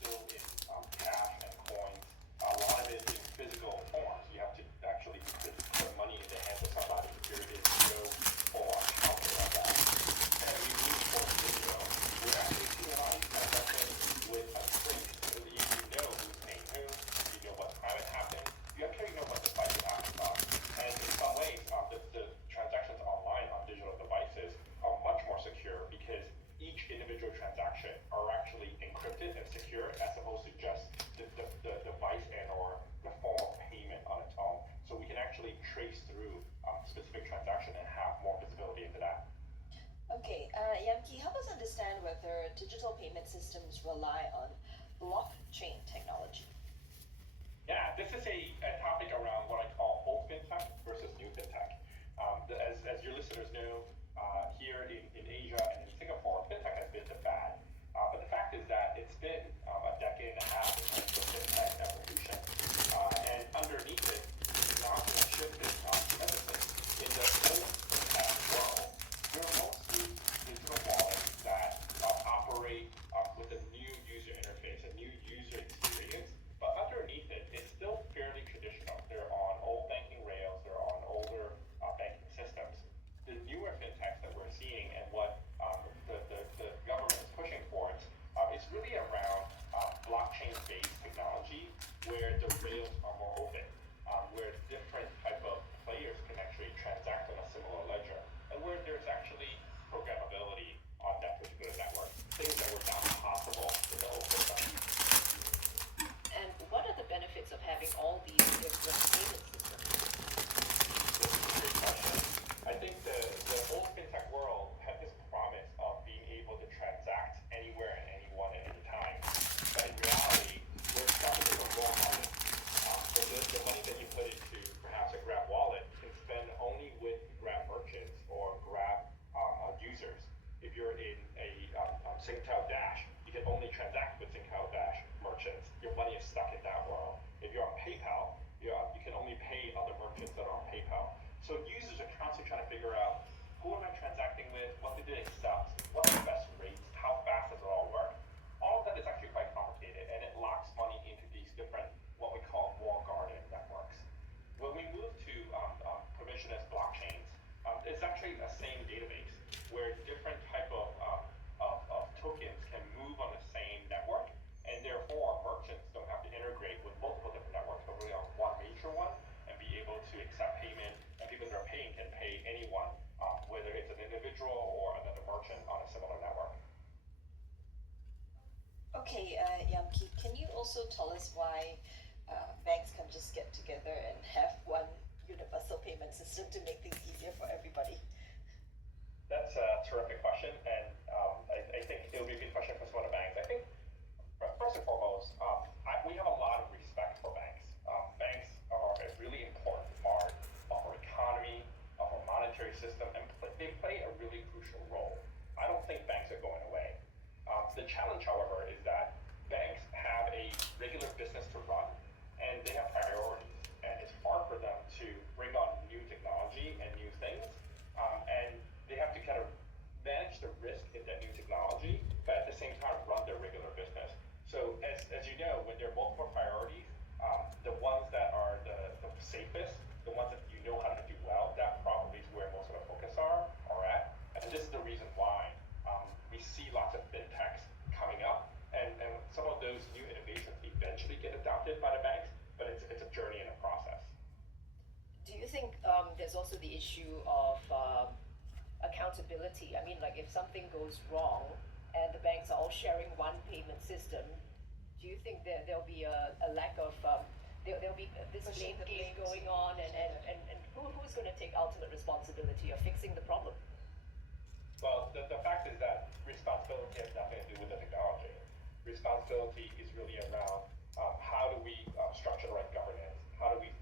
still in cash and coins. A lot of it in physical forms. You have to actually put money in the hands of somebody. There is no full-on counter of that. And we move towards digital. We're actually seeing a lot of transactions with a trace. So you know who's paying who. You know what time it happened. You actually know what the device is acting on. And in some ways, the transactions online on digital devices are much more secure because each individual transaction are actually encrypted and secure as opposed to just the device and or the form of payment on its own. So we can actually trace through specific transaction and have more visibility into that. Okay, Yamki, help us understand whether digital payment systems rely on blockchain technology. Yeah, this is a topic around what I call old fintech versus new fintech. As your listeners know, here in Asia and in Singapore, fintech has been the fad. But the fact is that it's been a decade and a half in terms of fintech evolution. And underneath it, technology has shifted tremendously. In the old fintech world, there are mostly digital wallets that operate with a new user interface, a new user experience. But underneath it, it's still fairly traditional. They're on old banking rails. They're on older banking systems. The newer fintechs that we're seeing and what the government is pushing towards is really around blockchain-based technology where the rails are more open, where different type of players can actually transact on a similar ledger, and where there's actually programmability on that particular network, things that were not possible with the old fintech. And what are the benefits of having all these different payment systems? This is a great question. I think the old fintech world had this promise of being able to transact anywhere and anyone at any time. But in reality, we're starting to more money. So the money that you put into perhaps a Grab wallet, you can spend only with Grab merchants or Grab users. If you're in a Singtel Dash, you can only transact with Singtel Dash merchants. Your money is stuck in that world. If you're on PayPal, you can only pay other merchants that are on PayPal. So users are constantly trying to figure out who am I transacting with, what do they accept, what are the best rates, how fast does it all work. All of that is actually quite complicated, and it locks money into these different, what we call walled garden networks. When we move to permissionless blockchains, it's actually the same database where different type of tokens can move on the same network, and therefore merchants don't have to integrate with multiple different networks, but really on one major one, and be able to accept payment, and people that are paying can pay anyone, whether it's an individual or another merchant on a similar network. Okay, Yamki, can you also tell us why banks can just get together and have one universal payment system to make things easier for everybody? That's a terrific question, and I think it would be a good question for some of the banks. I think, first and foremost, we have a lot of respect for banks. Banks are a really important part of our economy, of our monetary system, and they play a really crucial role. I don't think banks are going away. The challenge, however, is that banks have a regular business to run, and they have priorities, and it's hard for them to bring on new technology and new things, and they have to kind of manage the risk in that new technology, but at the same time run their regular business. So as you know, when there are multiple priorities, the ones that are the safest, the ones that you know how to do well, that probably is where most of the focus are at. And this is the reason why we see lots of fintechs coming up, and some of those new innovations eventually get adopted by the banks, but it's a journey and a process. Do you think there's also the issue of accountability? I mean, like if something goes wrong and the banks are all sharing one payment system, do you think there'll be a lack of, there'll be this blame game going on, and who's going to take ultimate responsibility of fixing the problem? Well, the fact is that responsibility has nothing to do with the technology. Responsibility is really around how do we structure the right governance, how do we